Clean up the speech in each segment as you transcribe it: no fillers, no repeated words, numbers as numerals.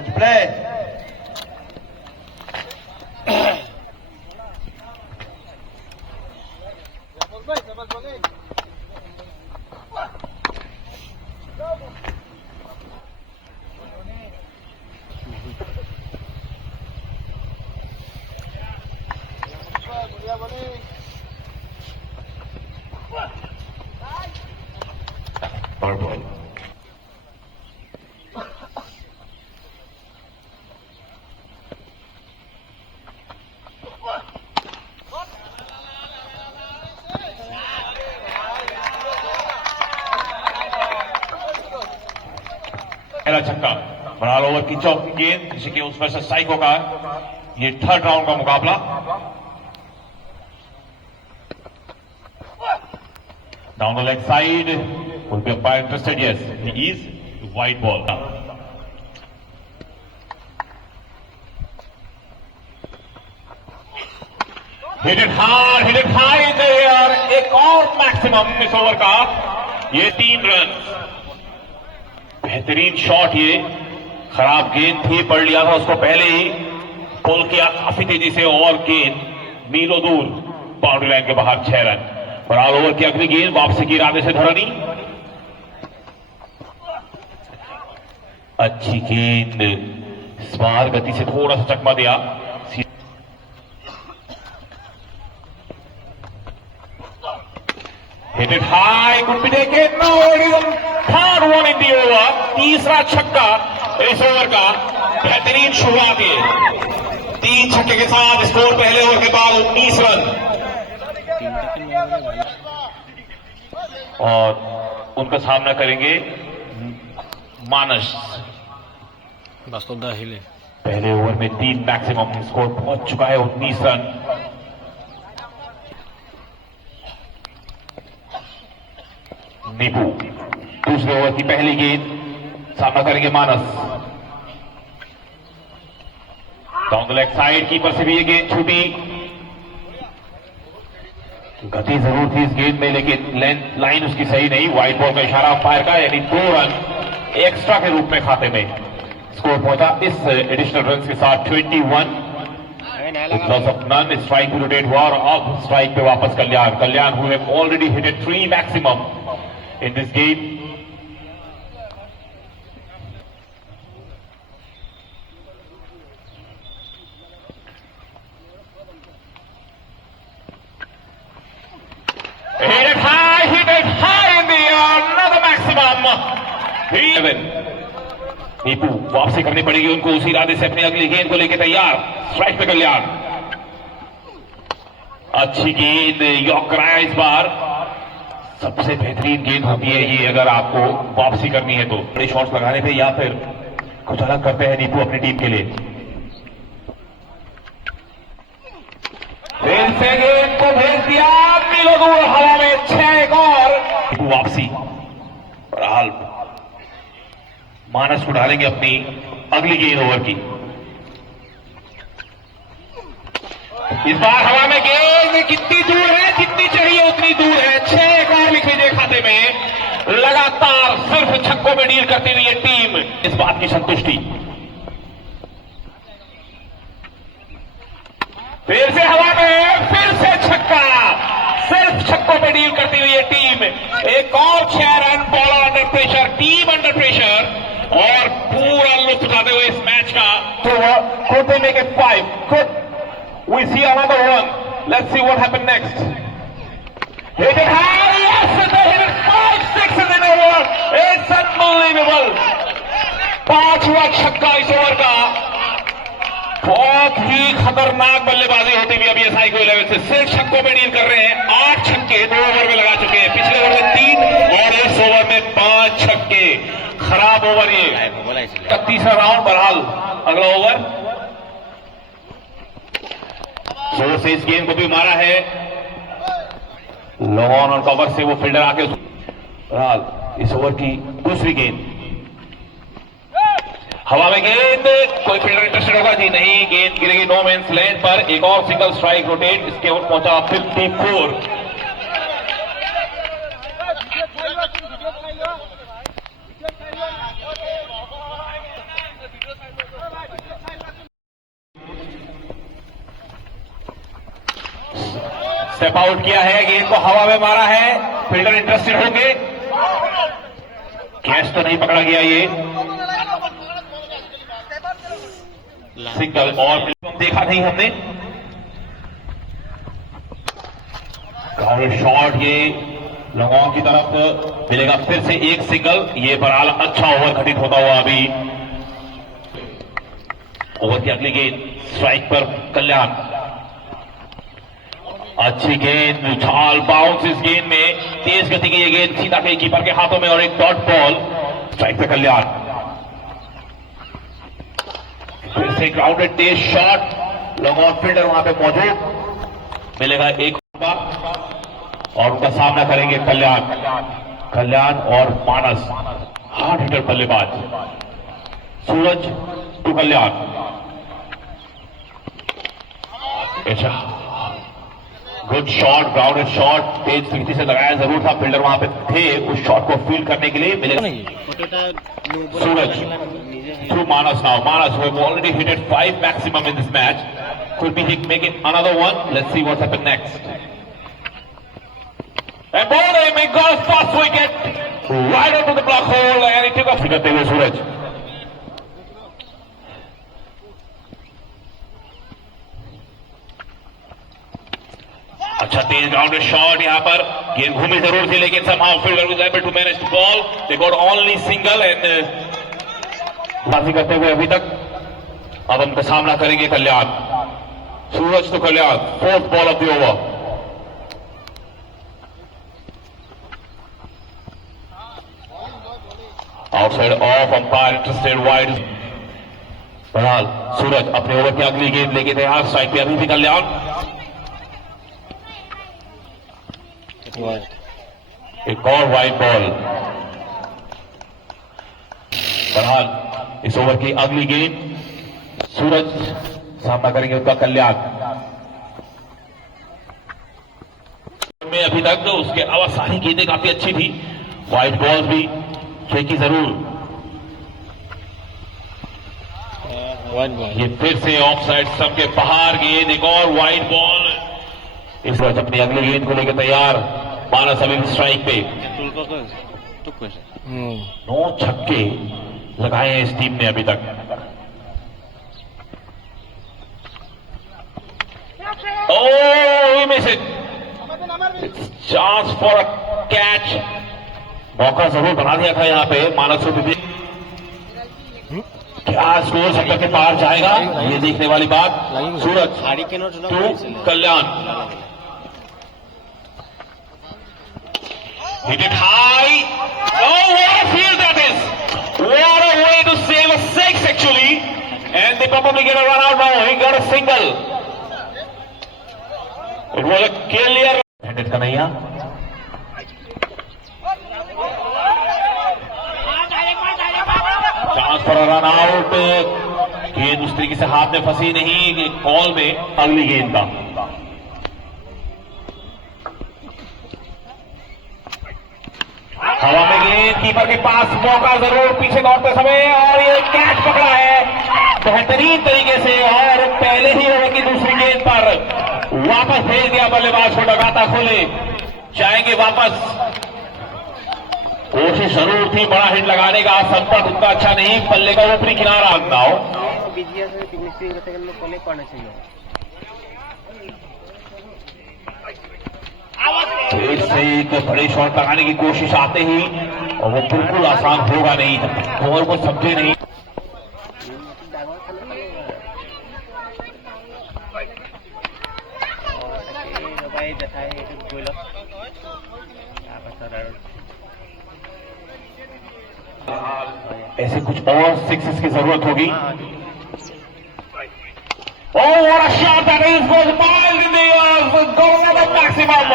Match play. Ball. पहला छक्का, Baral over की चौथी गेंद, जिसे कि उस वर्सेस साइको का ये थर्ड राउंड का मुकाबला। Down the leg side, will be umpire interested? Yes, he is. White ball. Hit it high in the air. एक और मैक्सिमम इस ओवर का, ये 3 रन। बेहतरीन शॉट, ये खराब गेंद थी, पढ़ लिया था उसको पहले ही, पुल किया काफी तेजी से और गेंद मीलों दूर बाउंड्री लाइन के बाहर 6 रन। और ऑल ओवर की अगली गेंद वापसी के इरादे से धरनी, अच्छी गेंद, स्मार गति से थोड़ा सा चकमा दिया। Hit it high, could be taken, no, it is third one in the over. तीसरा छक्का इस ओवर का, बेहतरीन शुरुआत है। 3 छक्के के साथ स्कोर पहले ओवर के बाद 19 रन। और उनका सामना करेंगे मानस। पहले ओवर में 3 मैक्सिमम स्कोर पहुंच चुका है, 19 रन। नीपू दूसरे ओवर की पहली गेंद, सामना करेंगे Manas. Down the leg side, keeper से भी ये गेंद छूटी। गति जरूर थी इस गेंद में, लेकिन लेंथ लाइन उसकी सही नहीं। व्हाइट बॉल का इशारा अंपायर का, यानी 2 रन एक्स्ट्रा के रूप में खाते में स्कोर पहुंचा। इस एडिशनल रन के साथ 21 loss of none. Strike rotate हुआ और अब स्ट्राइक पे वापस Kalyan who have already hitted 3 maximum in this game. Hit it high in the air, another maximum. 11. Neepu वापसी करनी पड़ेगी उनको, उसी इरादे से अपनी अगली गेंद को लेकर तैयार। स्ट्राइक पे कल्याण, अच्छी गेंद, यॉर्क कराया इस बार। सबसे बेहतरीन गेंद होती है ये, अगर आपको वापसी करनी है तो। बड़े शॉट्स लगाने पे या फिर कुछ अलग करते हैं नीपू अपनी टीम के लिए। फिर से गेंद को भेज दिया मीलों दूर हवा में, 6 और वापसी। और हाल मानस को डालेंगे अपनी अगली गेंद ओवर की। इस बार हवा में गेंद कितनी दूर है, जितनी चाहिए उतनी दूर है। 6 और लिख लीजिए खाते में। लगातार सिर्फ छक्कों में डील करती हुई ये टीम, इस बात की संतुष्टि। फिर से हवा में, फिर से छक्का, सिर्फ छक्कों पे डील करती हुई ये टीम। एक और 6 run, bowler under pressure, team under pressure, और पूरा लुत्फ उठाते हुए इस मैच का। तो could they make it 5? Could we see another one? Let's see what happened next. Hit it high, yes, they hit it 5 sixes in over. It's unbelievable. 5वां छक्का इस ओवर का। बहुत ही खतरनाक बल्लेबाजी होती हुई अभी साइको 11 से। सिर्फ छक्कों में डील कर रहे हैं। 8 छक्के 2 ओवर में लगा चुके हैं। पिछले ओवर में 3 और इस ओवर में 5 छक्के। खराब ओवर ये। 31वां राउंड, बहरहाल अगला ओवर। जोर से इस गेंद को भी मारा है, लॉन्ग ऑन और कवर से वो फील्डर आके। बहरहाल इस ओवर की दूसरी गेंद, हवा में गेंद, कोई फील्डर इंटरेस्टेड होगा जी? नहीं, गेंद गिरेगी नो मैंस लैंड पर। एक और सिंगल स्ट्राइक रोटेट, इसके ओवर पहुंचा 54। स्टेप आउट किया है, गेंद को हवा में मारा है, फील्डर इंटरेस्टेड होंगे, कैच तो नहीं पकड़ा गया, ये सिंगल और देखा नहीं हमने। ग्राउंडेड शॉट, ये लॉन्ग की तरफ मिलेगा, फिर से एक सिंगल। ये बहरहाल अच्छा ओवर घटित होता हुआ अभी ओवर की अगली गेंद स्ट्राइक पर कल्याण, अच्छी गेंद, उछाल, बाउंस इस गेंद में, तेज गति की ये गेंद सीधा गई कीपर के हाथों में और एक डॉट बॉल स्ट्राइक पर कल्याण। फिर से grounded Tej shot, long on fielder वहां पे मौजूद, मिलेगा एक और उनका सामना करेंगे कल्याण और मानस, हार्ड हिटर बल्लेबाज। Suraj to Kalyan, good shot, grounded shot, तेज स्थिति से लगाया जरूर था, फील्डर वहां पे थे उस शॉट को फील्ड करने के लिए। मिलेगा Suraj through Manas now, Manas who have already hit at 5 maximum in this match, could be making another one. Let's see what's happened next. And bowling may go fast wicket right into the block hole and it took off करते हुए सूरज। अच्छा तेज grounded shot, यहां पर गेंद घूमी जरूर थी लेकिन somehow fielder was able to manage the ball. They got only single and बाजी करते हुए अभी तक। अब उनका सामना करेंगे कल्याण, सूरज तो Kalyan, fourth ball of the over. Outside off, umpire interested wide. बहरहाल सूरज अपने ओवर की अगली गेंद लेके तैयार, साइड पे अभी भी कल्याण। एक और वाइड बॉल। बहरहाल इस ओवर की अगली गेंद, सूरज सामना करेंगे उनका कल्याण में। अभी तक तो उसके अलावा सारी गेंदें काफी अच्छी थी, वाइड बॉल भी फेंकी जरूर। ये फिर से ऑफ साइड स्टंप के बाहर गेंद, एक और वाइड बॉल। इस वक्त अपनी अगली गेंद को लेकर तैयार मानस, अभी भी स्ट्राइक पे। 9 छक्के लगाए हैं इस टीम ने अभी तक। Miss it, chance for a catch, मौका जरूर बना दिया था यहां पे मानस को भी। क्या स्कोर शक्कर के पार जाएगा, ये देखने वाली बात। Suraj to Kalyan, hit it high. Oh, what a field that is! What a way to save a 6 actually, and they probably get a run out now. He got a single. It was a clear handed Kanhaiya. Chance for run out, गेंद उस तरीके से हाथ में फंसी नहीं, call में अगली गेंद का। हवा में गेंद, कीपर के पास मौका जरूर पीछे दौड़ते समय, और ये कैच पकड़ा है बेहतरीन तरीके से, और पहले ही ओवर की दूसरी गेंद पर वापस भेज दिया बल्लेबाज को। लगाता खोले जाएंगे वापस, कोशिश जरूर थी बड़ा हिट लगाने का, संपर्क उतना अच्छा नहीं, पल्ले का ऊपरी किनारा अंदाओ। फिर से एक बड़े शॉट लगाने की कोशिश आते ही, और वो बिल्कुल आसान होगा नहीं जब तक ओवर को समझे नहीं। ऐसे कुछ और सिक्सेस की जरूरत होगी। Oh, what a shot that is, was miles in the air, going at the maximum.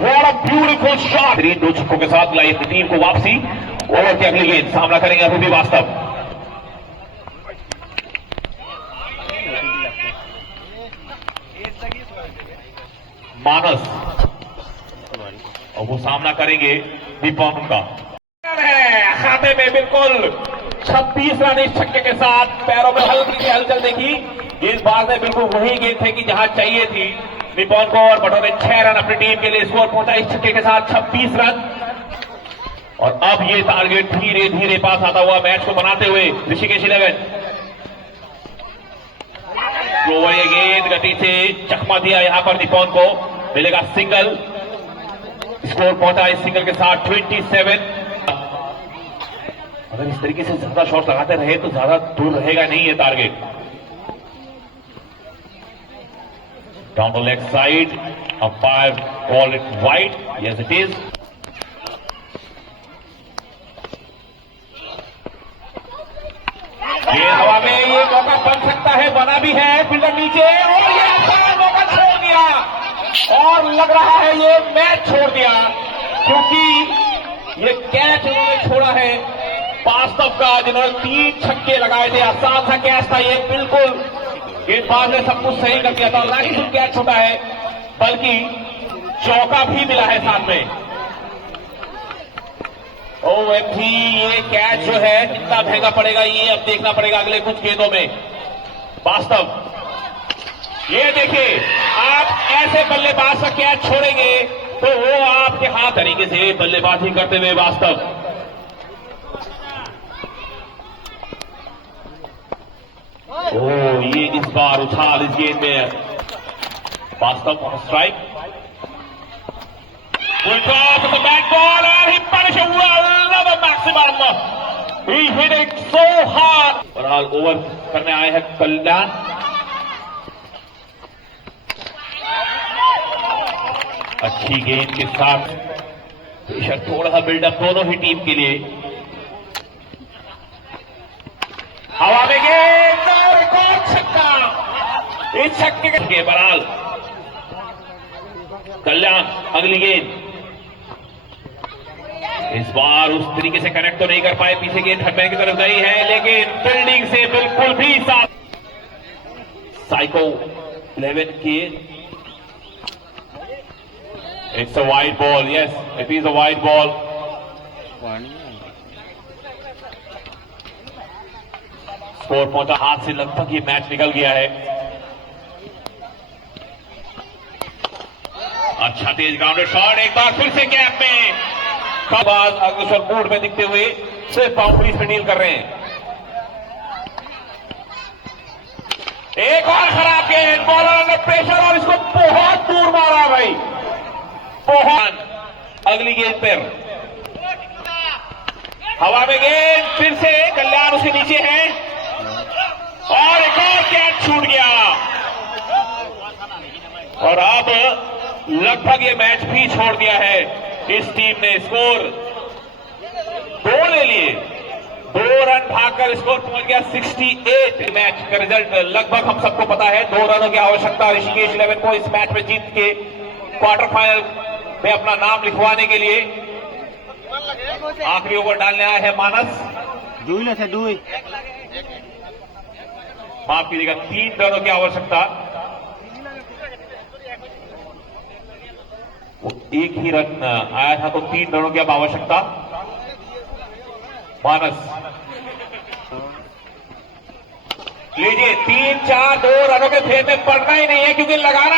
What a beautiful shot. 2 छक्कों के साथ लाई अपनी टीम को वापसी। ओवर की अगली गेंद, सामना करेंगे अभी भी वास्तव। मानस, और वो सामना करेंगे दीपन उनका। खाते में बिल्कुल 26 रन इस छक्के के साथ, पैरों में हल्की सी हलचल देखी, गेंदबाज ने बिल्कुल वही गेंद फेंकी जहां चाहिए थी, निपॉन को और बटोरे 6 रन अपनी टीम के लिए। स्कोर पहुंचा इस छक्के के साथ 26 रन। और अब ये टारगेट धीरे धीरे पास आता हुआ मैच को बनाते हुए ऋषिकेश 11 स्लोवर ये गेंद गति से चकमा दिया यहां पर निपॉन को, मिलेगा सिंगल। स्कोर पहुंचा इस सिंगल के साथ 27। अगर इस तरीके से ज्यादा शॉट लगाते रहे तो ज्यादा दूर रहेगा नहीं ये target. Down the leg side, umpire call it wide, yes it is. ये हवा में ये मौका बन सकता है, बना भी है, फील्डर नीचे और ये आसान मौका छोड़ दिया और लग रहा है ये मैच छोड़ दिया, क्योंकि ये कैच उन्होंने छोड़ा है वास्तव का, जिन्होंने 3 छक्के लगाए थे। आसान सा कैच था ये, बिल्कुल गेंदबाज ने सब कुछ सही कर दिया था। ना ही सिर्फ कैच छोटा है बल्कि चौका भी मिला है साथ में। ओएमजी ये कैच जो है कितना महंगा पड़ेगा ये अब देखना पड़ेगा अगले कुछ गेंदों में। वास्तव ये देखिए, आप ऐसे बल्लेबाज का कैच छोड़ेंगे तो वो आपके हाथ तरीके से बल्लेबाजी करते हुए वास्तव ये इस बार उछाल इस गेंद में वास्तव strike. Full toss of the back ball and he punished well another maximum. He hit it so hard. बहरहाल ओवर करने आए हैं कल्याण। अच्छी गेंद के साथ प्रेशर, थोड़ा सा बिल्डअप दोनों ही टीम के लिए। हवा में गेंद और एक और छक्का। इस छक्के के बहरहाल कल्याण अगली गेंद इस बार उस तरीके से कनेक्ट तो नहीं कर पाए, पीछे गेंद हटने की तरफ गई है लेकिन फील्डिंग से बिल्कुल भी साथ। साइको 11 की it's a wide ball, yes it is a wide ball. Score पहुंचा हाथ से, लगभग ये मैच निकल गया है। अच्छा तेज ग्राउंडेड शॉट, एक बार फिर से गैप में खबाज अग्रसर बोर्ड में दिखते हुए सिर्फ बाउंड्रीज में डील कर रहे हैं। एक और खराब गेंद, बॉलर ने प्रेशर और इसको बहुत दूर मारा भाई, बहुत। अगली गेंद पर हवा में गेंद फिर से कल्याण उसके नीचे है और एक और कैच छूट गया और अब लगभग ये मैच भी छोड़ दिया है इस टीम ने। स्कोर 2 ले लिए, 2 रन भागकर स्कोर पहुंच गया 68। मैच का रिजल्ट लगभग हम सबको पता है, 2 रनों की आवश्यकता ऋषिकेश 11 को इस मैच में जीत के क्वार्टर फाइनल में अपना नाम लिखवाने के लिए। आखिरी ओवर डालने आए हैं मानस, माफ कीजिएगा 3 रनों की आवश्यकता। एक ही रन आया था तो 3 रनों की अब आवश्यकता। मानस लीजिए, 3-4 2 रनों के फेर में पड़ना ही नहीं है क्योंकि लगाना